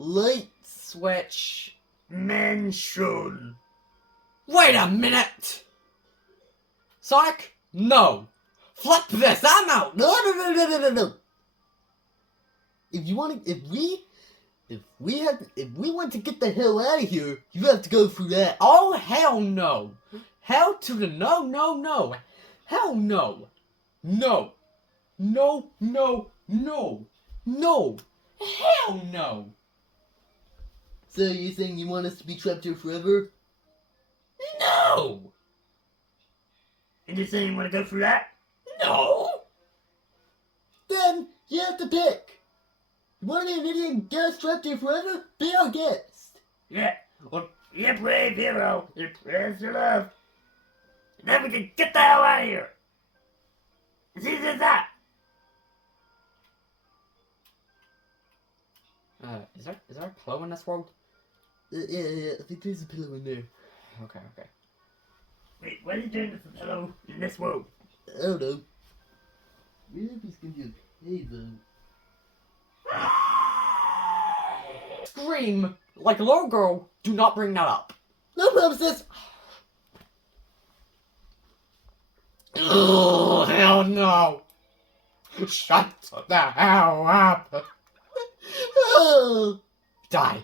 light switch Mansion. Wait a minute! Sonic, no! Flip this, I'm out! No. If we want to get the hell out of here, you have to go through that. Oh, hell no! Hell to the no, no, no! Hell no! No! No, no, no! No! Hell no! So you're saying you want us to be trapped here forever? No! And you're saying you want to go through that? No! Then you have to pick. You want to be an idiot and get us trapped here forever? Be our guest. Yeah. Well, you're a brave hero. You're brave to love. And then we can get the hell out of here. It's easy as that. Is there a pillow in this world? Yeah, I think there's a pillow in there. Okay. Wait, what are you doing with the pillow in this world? I don't know. Maybe it's gonna be okay, though. Scream like a little girl. Do not bring that up. No promises. Oh, hell no. Shut the hell up. Die.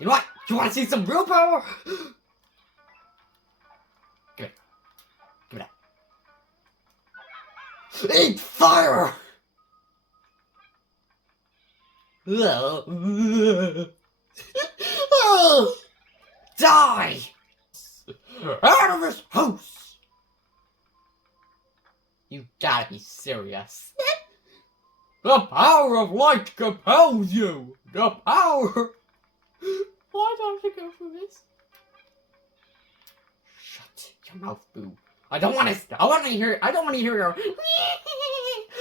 You know what? You want to see some real power? Give it up. Eat fire! Die! Out of this house! You gotta be serious. The power of light compels you! The power... Why don't you go for this? Shut your mouth, Boo. I don't want to hear your...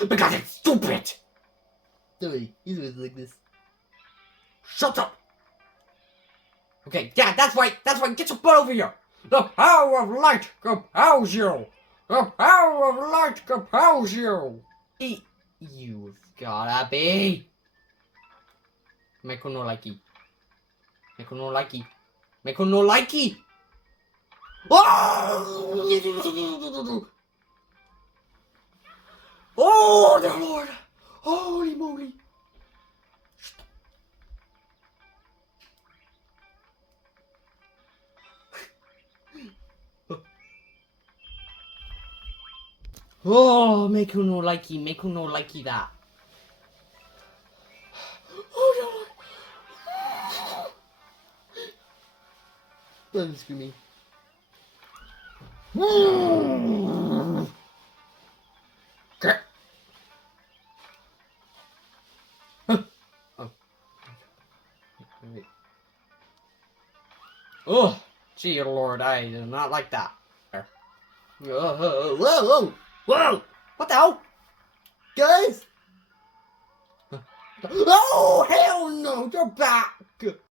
Because it's stupid! Sorry, he's always like this. Shut up! Okay, yeah, that's right, get your butt over here! The power of light compels you! The power of light compels you! You've gotta be! Michael no likey. Michael no likey. Michael no likey! Oh! Oh, dear Lord! Holy moly! Oh, make no likey that. Oh no! Don't screw me. Okay. Oh, gee Lord, I do not like that. Whoa! What the hell? Guys? Oh, hell no, you're back!